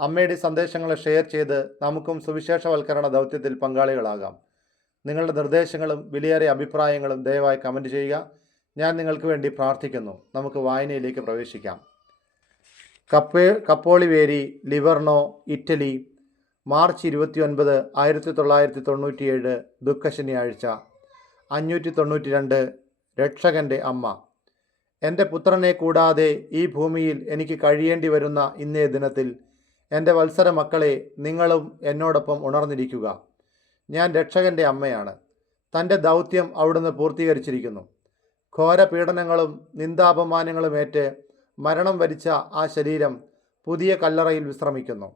അമ്മയുടെ സന്ദേശങ്ങൾ ഷെയർ ചെയ്ത് നമുക്കും സുവിശേഷവൽക്കരണ ദൗത്യത്തിൽ പങ്കാളികളാകാം. നിങ്ങളുടെ നിർദ്ദേശങ്ങളും വിലയേറിയ അഭിപ്രായങ്ങളും ദയവായി കമന്റ് ചെയ്യുക. ഞാൻ നിങ്ങൾക്ക് വേണ്ടി പ്രാർത്ഥിക്കുന്നു. നമുക്ക് വായനയിലേക്ക് പ്രവേശിക്കാം. കപ്പേ കപ്പോളിവേരി ലിവർണോ ഇറ്റലി മാർച്ച് ഇരുപത്തി ഒൻപത് ആയിരത്തി തൊള്ളായിരത്തി തൊണ്ണൂറ്റിയേഴ് ദുഃഖശനിയാഴ്ച അഞ്ഞൂറ്റി തൊണ്ണൂറ്റി രണ്ട് രക്ഷകന്റെ അമ്മ. എന്റെ പുത്രനെ കൂടാതെ ഈ ഭൂമിയിൽ എനിക്ക് കഴിയേണ്ടി വരുന്ന ഇന്നേ ദിനത്തിൽ എന്റെ വത്സര മക്കളെ നിങ്ങളും എന്നോടൊപ്പം ഉണർന്നിരിക്കുക. ഞാൻ രക്ഷകന്റെ അമ്മയാണ്. തന്റെ ദൗത്യം അവിടുന്ന് പൂർത്തീകരിച്ചിരിക്കുന്നു. ഘോര പീഡനങ്ങളും നിന്ദാപമാനങ്ങളും ഏറ്റ് മരണം വരിച്ച ആ ശരീരം പുതിയ കല്ലറയിൽ വിശ്രമിക്കുന്നു.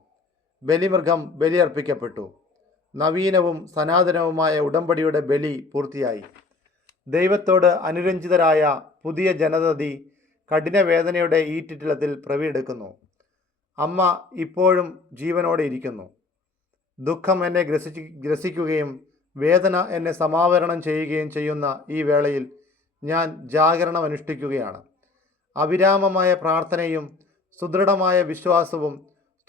ബലിമൃഗം ബലിയർപ്പിക്കപ്പെട്ടു. നവീനവും സനാതനവുമായ ഉടമ്പടിയുടെ ബലി പൂർത്തിയായി. ദൈവത്തോട് അനുരഞ്ജിതരായ പുതിയ ജനതതി കഠിനവേദനയുടെ ഈറ്റിറ്റലത്തിൽ പ്രവിയെടുക്കുന്നു. അമ്മ ഇപ്പോഴും ജീവനോടെ ഇരിക്കുന്നു. ദുഃഖം എന്നെ ഗ്രസിച്ച് ഗ്രസിക്കുകയും വേദന എന്നെ സമാവരണം ചെയ്യുകയും ചെയ്യുന്ന ഈ വേളയിൽ ഞാൻ ജാഗരണം അനുഷ്ഠിക്കുകയാണ്. അവിരാമമായ പ്രാർത്ഥനയും സുദൃഢമായ വിശ്വാസവും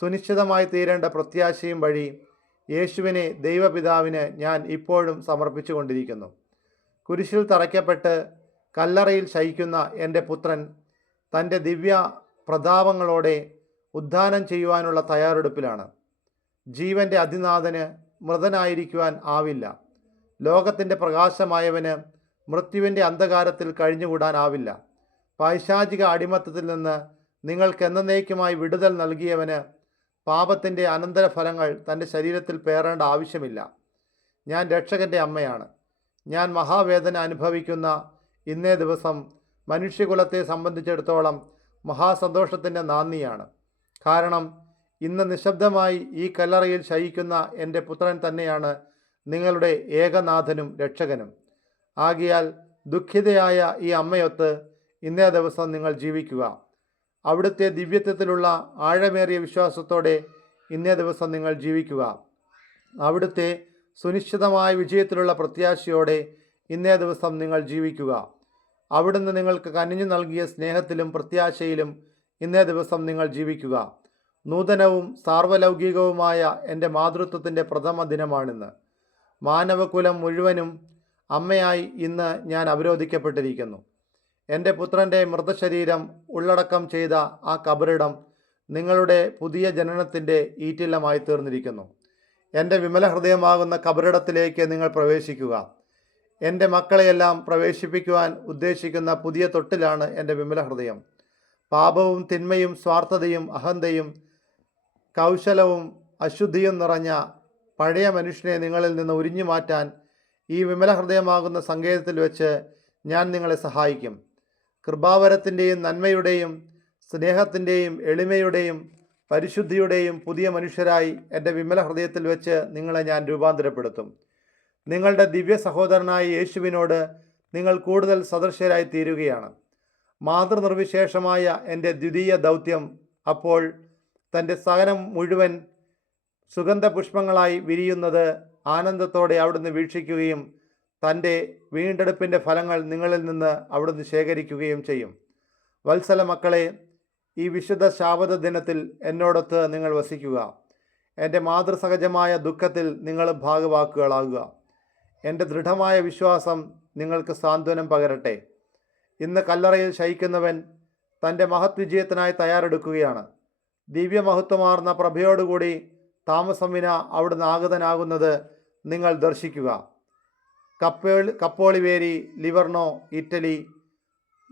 സുനിശ്ചിതമായി തീരേണ്ട പ്രത്യാശയും വഴി യേശുവിനെ ദൈവപിതാവിന് ഞാൻ ഇപ്പോഴും സമർപ്പിച്ചു കൊണ്ടിരിക്കുന്നു കുരിശിൽ തറയ്ക്കപ്പെട്ട് കല്ലറയിൽ ശയിക്കുന്ന എന്റെ പുത്രൻ തന്റെ ദിവ്യ പ്രതാപങ്ങളോടെ ഉദ്ധാനം ചെയ്യുവാനുള്ള തയ്യാറെടുപ്പിലാണ്. ജീവന്റെ അതിനാഥന് മൃതനായിരിക്കുവാൻ ആവില്ല. ലോകത്തിന്റെ പ്രകാശമായവന് മൃത്യുവിന്റെ അന്ധകാരത്തിൽ കഴിഞ്ഞുകൂടാനാവില്ല പൈശാചിക അടിമത്തത്തിൽ നിന്ന് നിങ്ങൾക്ക് എന്നേക്കുമായി വിടുതൽ നൽകിയവന് പാപത്തിന്റെ അനന്തരഫലങ്ങൾ തന്റെ ശരീരത്തിൽ പേറേണ്ട ആവശ്യമില്ല. ഞാൻ രക്ഷകന്റെ അമ്മയാണ്. ഞാൻ മഹാവേദന അനുഭവിക്കുന്ന ഇന്നേ ദിവസം മനുഷ്യകുലത്തെ സംബന്ധിച്ചിടത്തോളം മഹാസന്തോഷത്തിന്റെ നാന്ദിയാണ്. കാരണം ഇന്ന് നിശബ്ദമായി ഈ കല്ലറയിൽ ശയിക്കുന്ന എന്റെ പുത്രൻ തന്നെയാണ് നിങ്ങളുടെ ഏകനാഥനും രക്ഷകനും. ആകിയാൽ ദുഃഖിതയായ ഈ അമ്മയൊത്ത് ഇന്നേ ദിവസം നിങ്ങൾ ജീവിക്കുക. അവിടുത്തെ ദിവ്യത്വത്തിലുള്ള ആഴമേറിയ വിശ്വാസത്തോടെ ഇന്നേ ദിവസം നിങ്ങൾ ജീവിക്കുക. അവിടുത്തെ സുനിശ്ചിതമായ വിജയത്തിലുള്ള പ്രത്യാശയോടെ ഇന്നേ ദിവസം നിങ്ങൾ ജീവിക്കുക. അവിടുന്ന് നിങ്ങൾക്ക് കനിഞ്ഞു നൽകിയ സ്നേഹത്തിലും പ്രത്യാശയിലും ഇന്നേ ദിവസം നിങ്ങൾ ജീവിക്കുക. നൂതനവും സാർവലൗകികവുമായ എന്റെ മാതൃത്വത്തിന്റെ പ്രഥമ ദിനമാണിന്ന്. മാനവകുലം മുഴുവനും അമ്മയായി ഇന്ന് ഞാൻ അവരോധിക്കപ്പെട്ടിരിക്കുന്നു. എന്റെ പുത്രന്റെ മൃതശരീരം ഉള്ളടക്കം ചെയ്ത ആ കബറിടം നിങ്ങളുടെ പുതിയ ജനനത്തിന്റെ ഈറ്റില്ലമായി തീർന്നിരിക്കുന്നു. എന്റെ വിമല ഹൃദയമാകുന്ന കബറിടത്തിലേക്ക് നിങ്ങൾ പ്രവേശിക്കുക. എന്റെ മക്കളെയെല്ലാം പ്രവേശിപ്പിക്കുവാൻ ഉദ്ദേശിക്കുന്ന പുതിയ തൊട്ടിലാണ് എന്റെ വിമല ഹൃദയം പാപവും തിന്മയും സ്വാർത്ഥതയും അഹന്തയും കൗശലവും അശുദ്ധിയും നിറഞ്ഞ പഴയ മനുഷ്യനെ നിങ്ങളിൽ നിന്ന് ഉരിഞ്ഞു മാറ്റാൻ ഈ വിമലഹൃദയമാകുന്ന സങ്കേതത്തിൽ വെച്ച് ഞാൻ നിങ്ങളെ സഹായിക്കും. കൃപാവരത്തിന്റെയും നന്മയുടെയും സ്നേഹത്തിന്റെയും എളിമയുടെയും പരിശുദ്ധിയുടെയും പുതിയ മനുഷ്യരായി എന്റെ വിമല ഹൃദയത്തിൽ വെച്ച് നിങ്ങളെ ഞാൻ രൂപാന്തരപ്പെടുത്തും. നിങ്ങളുടെ ദിവ്യ സഹോദരനായ യേശുവിനോട് നിങ്ങൾ കൂടുതൽ സദൃശ്യരായി തീരുകയാണ് മാതൃനിർവിശേഷമായ എന്റെ ദ്വിതീയ ദൗത്യം അപ്പോൾ തന്റെ സഹനം മുഴുവൻ സുഗന്ധപുഷ്പങ്ങളായി വിരിയുന്നത് ആനന്ദത്തോടെ അവിടുന്ന് വീക്ഷിക്കുകയും തന്റെ വീണ്ടെടുപ്പിന്റെ ഫലങ്ങൾ നിങ്ങളിൽ നിന്ന് അവിടുന്ന് ശേഖരിക്കുകയും ചെയ്യും. വത്സല മക്കളെ ഈ വിശുദ്ധ ശാബത ദിനത്തിൽ എന്നോടൊത്ത് നിങ്ങൾ വസിക്കുക. എന്റെ മാതൃസഹജമായ ദുഃഖത്തിൽ നിങ്ങൾ ഭാഗവാക്കുകളാകുക. എന്റെ ദൃഢമായ വിശ്വാസം നിങ്ങൾക്ക് സാന്ത്വനം പകരട്ടെ. ഇന്ന് കല്ലറയിൽ ശയിക്കുന്നവൻ തന്റെ മഹത് വിജയത്തിനായി തയ്യാറെടുക്കുകയാണ്. ദിവ്യമഹത്വമാർന്ന പ്രഭയോടുകൂടി താമസം വിന അവിടുന്ന് ആഗതനാകുന്നത് നിങ്ങൾ ദർശിക്കുക. കപ്പേൾ കപ്പോളിവേരി ലിവർണോ ഇറ്റലി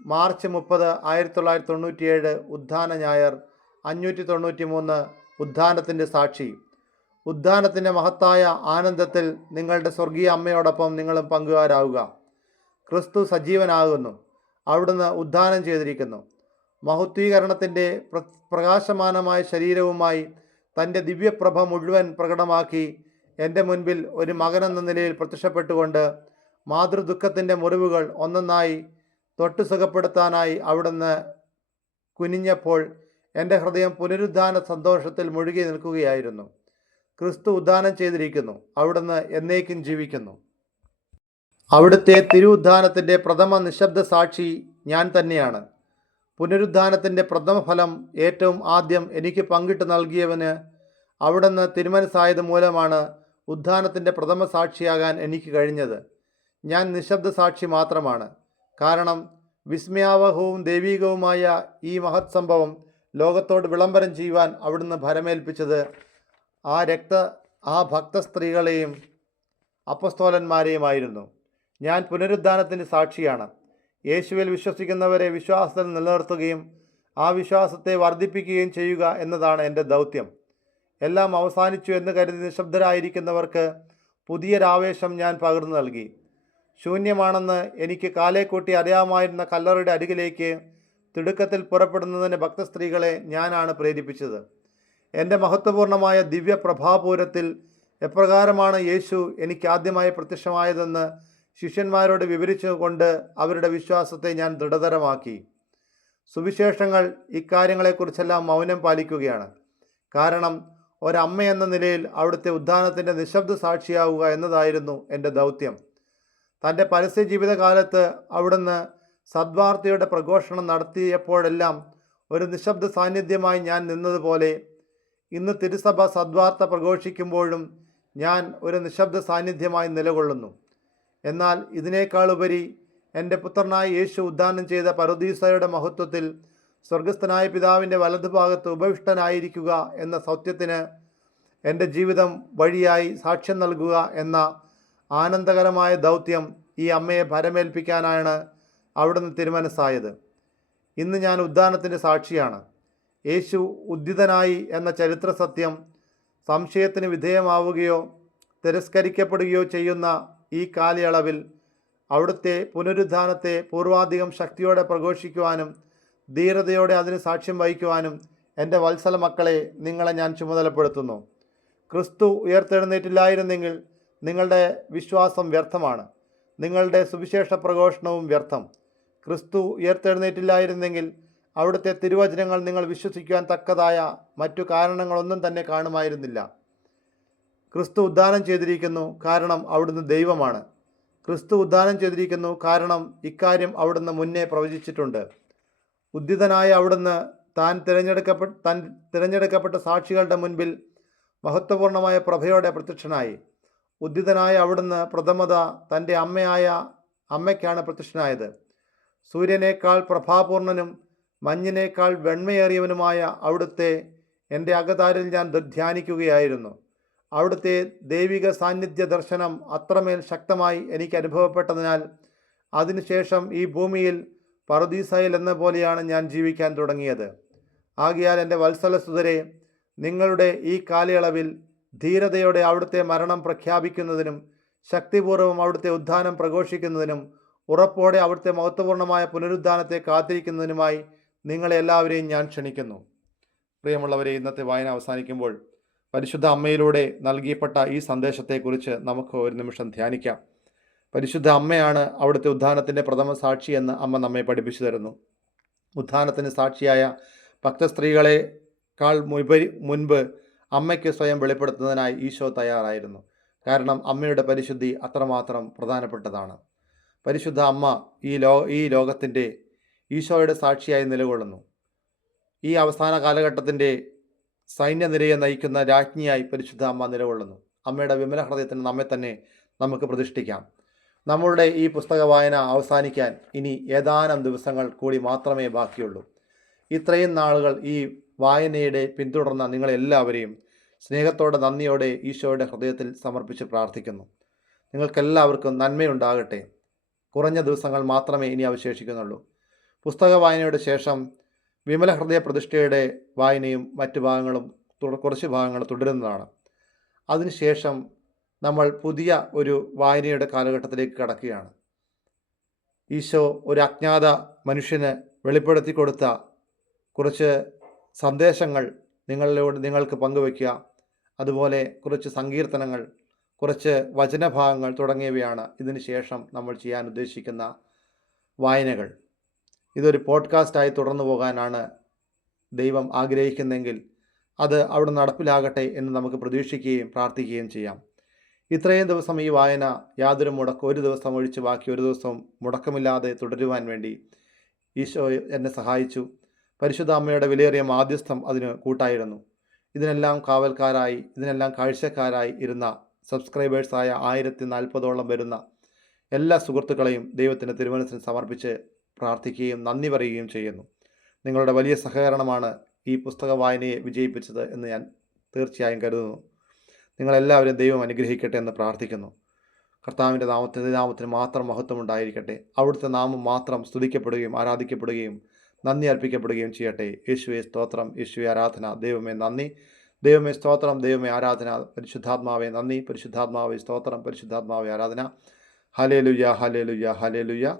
മാർച്ച് മുപ്പത് ആയിരത്തി തൊള്ളായിരത്തി തൊണ്ണൂറ്റിയേഴ് ഉദ്ധാന ഞായർ അഞ്ഞൂറ്റി തൊണ്ണൂറ്റി മൂന്ന് ഉദ്ധാനത്തിന്റെ സാക്ഷി. ഉദ്ധാനത്തിന്റെ മഹത്തായ ആനന്ദത്തിൽ നിങ്ങളുടെ സ്വർഗീയ അമ്മയോടൊപ്പം നിങ്ങളും പങ്കുകാരാവുക. ക്രിസ്തു സജീവനാകുന്നു. അവിടുന്ന് ഉദ്ധാനം ചെയ്തിരിക്കുന്നു. മഹത്വീകരണത്തിന്റെ പ്ര പ്രകാശമാനമായ ശരീരവുമായി തന്റെ ദിവ്യപ്രഭ മുഴുവൻ പ്രകടമാക്കി എന്റെ മുൻപിൽ ഒരു മകനെന്ന നിലയിൽ പ്രത്യക്ഷപ്പെട്ടുകൊണ്ട് മാതൃദുഃഖത്തിന്റെ മുറിവുകൾ ഒന്നൊന്നായി തൊട്ടു സുഖപ്പെടുത്താനായി അവിടുന്ന് കുനിഞ്ഞപ്പോൾ എന്റെ ഹൃദയം പുനരുദ്ധാന സന്തോഷത്തിൽ മുഴുകി നിൽക്കുകയായിരുന്നു. ക്രിസ്തു ഉദ്ധാനം ചെയ്തിരിക്കുന്നു. അവിടുന്ന് എന്നേക്കും ജീവിക്കുന്നു. അവിടുത്തെ തിരുവുദ്ധാനത്തിന്റെ പ്രഥമ നിശബ്ദ സാക്ഷി ഞാൻ തന്നെയാണ്. പുനരുദ്ധാനത്തിന്റെ പ്രഥമ ഫലം ഏറ്റവും ആദ്യം എനിക്ക് പങ്കിട്ട് നൽകിയവന് അവിടുന്ന് തിരുമനസായത് മൂലമാണ് ഉദ്ധാനത്തിന്റെ പ്രഥമ സാക്ഷിയാകാൻ എനിക്ക് കഴിഞ്ഞത്. ഞാൻ നിശബ്ദ സാക്ഷി മാത്രമാണ്. കാരണം വിസ്മയാവഹവും ദൈവീകവുമായ ഈ മഹത് സംഭവം ലോകത്തോട് വിളംബരം ചെയ്യുവാൻ അവിടുന്ന് ഭരമേൽപ്പിച്ചത് ആ രക്ത ആ ഭക്ത സ്ത്രീകളെയും അപ്പസ്തോലന്മാരെയുമായിരുന്നു. ഞാൻ പുനരുദ്ധാനത്തിന്റെ സാക്ഷിയാണ്. യേശുവിൽ വിശ്വസിക്കുന്നവരെ വിശ്വാസത്തിൽ നിലനിർത്തുകയും ആ വിശ്വാസത്തെ വർദ്ധിപ്പിക്കുകയും ചെയ്യുക എന്നതാണ് എന്റെ ദൗത്യം. എല്ലാം അവസാനിച്ചു എന്ന് കരുതി നിശബ്ദരായിരിക്കുന്നവർക്ക് പുതിയൊരാവേശം ഞാൻ പകർന്നു നൽകി. ശൂന്യമാണെന്ന് എനിക്ക് കാലേ കൂട്ടി അറിയാമായിരുന്ന കല്ലറയുടെ അരികിലേക്ക് തിടുക്കത്തിൽ പുറപ്പെടുന്നതിന് ഭക്തസ്ത്രീകളെ ഞാനാണ് പ്രേരിപ്പിച്ചത്. എന്റെ മഹത്വപൂർണമായ ദിവ്യ പ്രഭാപൂരത്തിൽ എപ്രകാരമാണ് യേശു എനിക്ക് ആദ്യമായി പ്രത്യക്ഷമായതെന്ന് ശിഷ്യന്മാരോട് വിവരിച്ചുകൊണ്ട് അവരുടെ വിശ്വാസത്തെ ഞാൻ ദൃഢതരമാക്കി. സുവിശേഷങ്ങൾ ഇക്കാര്യങ്ങളെക്കുറിച്ചെല്ലാം മൗനം പാലിക്കുകയാണ്. കാരണം ഒരമ്മ എന്ന നിലയിൽ അവിടുത്തെ ഉദ്ധാനത്തിന്റെ നിശബ്ദ സാക്ഷിയാവുക എന്നതായിരുന്നു എന്റെ ദൗത്യം. തന്റെ പരസ്യ ജീവിതകാലത്ത് അവിടുന്ന് സദ്വാർത്തയുടെ പ്രഘോഷണം നടത്തിയപ്പോഴെല്ലാം ഒരു നിശബ്ദ സാന്നിധ്യമായി ഞാൻ നിന്നതുപോലെ ഇന്ന് തിരുസഭ സദ്വാർത്ത പ്രഘോഷിക്കുമ്പോഴും ഞാൻ ഒരു നിശബ്ദ സാന്നിധ്യമായി നിലകൊള്ളുന്നു. എന്നാൽ ഇതിനേക്കാൾ ഇതിനേക്കാളുപരി എന്റെ പുത്രനായ യേശു ഉദ്ധാനം ചെയ്ത പറുദീസയുടെ മഹത്വത്തിൽ സ്വർഗസ്ഥനായ പിതാവിന്റെ വലതുഭാഗത്ത് ഉപവിഷ്ടനായിരിക്കുക എന്ന സത്യത്തിന് എന്റെ ജീവിതം വഴിയായി സാക്ഷ്യം നൽകുക എന്ന ആനന്ദകരമായ ദൗത്യം ഈ അമ്മയെ ഭരമേൽപ്പിക്കാനാണ് അവിടുന്ന് തിരുമനസ്സായത്. ഇന്ന് ഞാൻ ഉദ്ധാനത്തിന്റെ സാക്ഷിയാണ്. യേശു ഉദ്ധിതനായി എന്ന ചരിത്ര സത്യം സംശയത്തിന് വിധേയമാവുകയോ തിരസ്കരിക്കപ്പെടുകയോ ചെയ്യുന്ന ഈ കാലയളവിൽ അവിടുത്തെ പുനരുദ്ധാനത്തെ പൂർവാധികം ശക്തിയോടെ പ്രഘോഷിക്കുവാനും ധീരതയോടെ അതിന് സാക്ഷ്യം വഹിക്കുവാനും എന്റെ വത്സല മക്കളെ നിങ്ങളെ ഞാൻ ചുമതലപ്പെടുത്തുന്നു. ക്രിസ്തു ഉയർത്തെഴുന്നേറ്റില്ലായിരുന്നെങ്കിൽ നിങ്ങളുടെ വിശ്വാസം വ്യർത്ഥമാണ്. നിങ്ങളുടെ സുവിശേഷ പ്രഘോഷണവും വ്യർത്ഥം. ക്രിസ്തു ഉയർത്തെഴുന്നേറ്റില്ലായിരുന്നെങ്കിൽ അവിടുത്തെ തിരുവചനങ്ങൾ നിങ്ങൾ വിശ്വസിക്കുവാൻ തക്കതായ മറ്റു കാരണങ്ങളൊന്നും തന്നെ കാണുമായിരുന്നില്ല. ക്രിസ്തു ഉദ്ധാനം ചെയ്തിരിക്കുന്നു കാരണം അവിടുന്ന് ദൈവമാണ്. ക്രിസ്തു ഉദ്ധാനം ചെയ്തിരിക്കുന്നു കാരണം ഇക്കാര്യം അവിടുന്ന് മുന്നേ പ്രവചിച്ചിട്ടുണ്ട്. ഉദ്ധിതനായ അവിടുന്ന് താൻ തിരഞ്ഞെടുക്കപ്പെട്ട താൻ തിരഞ്ഞെടുക്കപ്പെട്ട സാക്ഷികളുടെ മുൻപിൽ മഹത്വപൂർണമായ പ്രഭയോടെ പ്രത്യക്ഷനായി. ഉദ്ധിതനായ അവിടുന്ന് പ്രഥമത തന്റെ അമ്മയായ അമ്മയ്ക്കാണ് പ്രത്യക്ഷനായത്. സൂര്യനേക്കാൾ പ്രഭാപൂർണനും മഞ്ഞിനേക്കാൾ വെണ്മയേറിയവനുമായ അവിടുത്തെ എന്റെ അകതാരിൽ ഞാൻ ധ്യാനിക്കുകയായിരുന്നു. അവിടുത്തെ ദൈവിക സാന്നിധ്യ ദർശനം അത്രമേൽ ശക്തമായി എനിക്ക് അനുഭവപ്പെട്ടതിനാൽ അതിനുശേഷം ഈ ഭൂമിയിൽ പറുദീസയിൽ എന്ന പോലെയാണ് ഞാൻ ജീവിക്കാൻ തുടങ്ങിയത്. ആകിയാൽ എന്റെ വത്സലസുതരെ നിങ്ങളുടെ ഈ കാലയളവിൽ ധീരതയോടെ അവിടുത്തെ മരണം പ്രഖ്യാപിക്കുന്നതിനും ശക്തിപൂർവം അവിടുത്തെ ഉദ്ധാനം പ്രഘോഷിക്കുന്നതിനും ഉറപ്പോടെ അവിടുത്തെ മഹത്വപൂർണമായ പുനരുദ്ധാനത്തെ കാത്തിരിക്കുന്നതിനുമായി നിങ്ങളെല്ലാവരെയും ഞാൻ ക്ഷണിക്കുന്നു. പ്രിയമുള്ളവരെ ഇന്നത്തെ വായന അവസാനിക്കുമ്പോൾ പരിശുദ്ധ അമ്മയിലൂടെ നൽകിയപ്പെട്ട ഈ സന്ദേശത്തെക്കുറിച്ച് നമുക്ക് ഒരു നിമിഷം ധ്യാനിക്കാം. പരിശുദ്ധ അമ്മയാണ് അവിടുത്തെ ഉദ്ധാനത്തിന്റെ പ്രഥമ സാക്ഷി എന്ന് അമ്മ നമ്മെ പഠിപ്പിച്ചു തരുന്നു. ഉദ്ധാനത്തിന് സാക്ഷിയായ ഭക്തസ്ത്രീകളെക്കാൾ മുപരി മുൻപ് അമ്മയ്ക്ക് സ്വയം വെളിപ്പെടുത്തുന്നതിനായി ഈശോ തയ്യാറായിരുന്നു. കാരണം അമ്മയുടെ പരിശുദ്ധി അത്രമാത്രം പ്രധാനപ്പെട്ടതാണ്. പരിശുദ്ധ അമ്മ ഈ ലോ ഈ ലോകത്തിന്റെ ഈശോയുടെ സാക്ഷിയായി നിലകൊള്ളുന്നു. ഈ അവസാന കാലഘട്ടത്തിന്റെ സൈന്യനിരയെ നയിക്കുന്ന രാജ്ഞിയായി പരിശുദ്ധ അമ്മ നിലകൊള്ളുന്നു. അമ്മയുടെ വിമല ഹൃദയത്തിന് നമ്മെ തന്നെ നമുക്ക് പ്രതിഷ്ഠിക്കാം. നമ്മളുടെ ഈ പുസ്തക വായന അവസാനിക്കാൻ ഇനി ഏതാനും ദിവസങ്ങൾ കൂടി മാത്രമേ ബാക്കിയുള്ളൂ. ഇത്രയും നാളുകൾ ഈ വായനയുടെ പിന്തുടർന്ന നിങ്ങളെല്ലാവരെയും സ്നേഹത്തോടെ നന്ദിയോടെ ഈശോയുടെ ഹൃദയത്തിൽ സമർപ്പിച്ച് പ്രാർത്ഥിക്കുന്നു. നിങ്ങൾക്കെല്ലാവർക്കും നന്മയുണ്ടാകട്ടെ. കുറഞ്ഞ ദിവസങ്ങൾ മാത്രമേ ഇനി അവശേഷിക്കുന്നുള്ളൂ. പുസ്തക വായനയുടെ ശേഷം വിമല ഹൃദയ പ്രതിഷ്ഠയുടെ വായനയും മറ്റു ഭാഗങ്ങളും കുറച്ച് ഭാഗങ്ങൾ തുടരുന്നതാണ്. അതിനുശേഷം നമ്മൾ പുതിയ ഒരു വായനയുടെ കാലഘട്ടത്തിലേക്ക് കടക്കുകയാണ്. ഈശോ ഒരു അജ്ഞാത മനുഷ്യന് വെളിപ്പെടുത്തി കൊടുത്ത കുറച്ച് സന്ദേശങ്ങൾ നിങ്ങളിലൂടെ നിങ്ങൾക്ക് പങ്കുവയ്ക്കുക. അതുപോലെ കുറച്ച് സങ്കീർത്തനങ്ങൾ കുറച്ച് വചനഭാഗങ്ങൾ തുടങ്ങിയവയാണ് ഇതിനുശേഷം നമ്മൾ ചെയ്യാൻ ഉദ്ദേശിക്കുന്ന വായനകൾ. ഇതൊരു പോഡ്കാസ്റ്റായി തുടർന്നു പോകാനാണ് ദൈവം ആഗ്രഹിക്കുന്നെങ്കിൽ അത് അവിടെ നടപ്പിലാകട്ടെ എന്ന് നമുക്ക് പ്രതീക്ഷിക്കുകയും പ്രാർത്ഥിക്കുകയും ചെയ്യാം. ഇത്രയും ദിവസം ഈ വായന യാതൊരു മുടക്കം ഒരു ദിവസം ഒഴിച്ച് ബാക്കി ഒരു ദിവസം മുടക്കമില്ലാതെ തുടരുവാൻ വേണ്ടി ഈശോ എന്നെ സഹായിച്ചു. പരിശുദ്ധ അമ്മയുടെ വിലയേറിയ മാധ്യസ്ഥം അതിന് കൂട്ടായിരുന്നു. ഇതിനെല്ലാം കാവൽക്കാരായി ഇതിനെല്ലാം കാഴ്ചക്കാരായി ഇരുന്ന സബ്സ്ക്രൈബേഴ്സായ ആയിരത്തി നാൽപ്പതോളം വരുന്ന എല്ലാ സുഹൃത്തുക്കളെയും ദൈവത്തിന്റെ തിരുവനന്തപുരം സമർപ്പിച്ച് പ്രാർത്ഥിക്കുകയും നന്ദി പറയുകയും ചെയ്യുന്നു. നിങ്ങളുടെ വലിയ സഹകരണമാണ് ഈ പുസ്തക വായനയെ വിജയിപ്പിച്ചത് എന്ന് ഞാൻ തീർച്ചയായും കരുതുന്നു. നിങ്ങളെല്ലാവരും ദൈവം അനുഗ്രഹിക്കട്ടെ എന്ന് പ്രാർത്ഥിക്കുന്നു. കർത്താവിന്റെ നാമത്തിന് നാമത്തിന് മാത്രം മഹത്വം ഉണ്ടായിരിക്കട്ടെ. അവിടുത്തെ നാമം മാത്രം സ്തുതിക്കപ്പെടുകയും ആരാധിക്കപ്പെടുകയും നന്ദി അർപ്പിക്കപ്പെടുകയും ചെയ്യട്ടെ. യേശുവെ സ്തോത്രം യേശുവെ ആരാധന. ദൈവമേ നന്ദി. ദൈവമേ സ്തോത്രം ദൈവമേ ആരാധന. പരിശുദ്ധാത്മാവെ നന്ദി. പരിശുദ്ധാത്മാവെ സ്തോത്രം പരിശുദ്ധാത്മാവെ ആരാധന. ഹലേ ലുയ്യ ഹലേ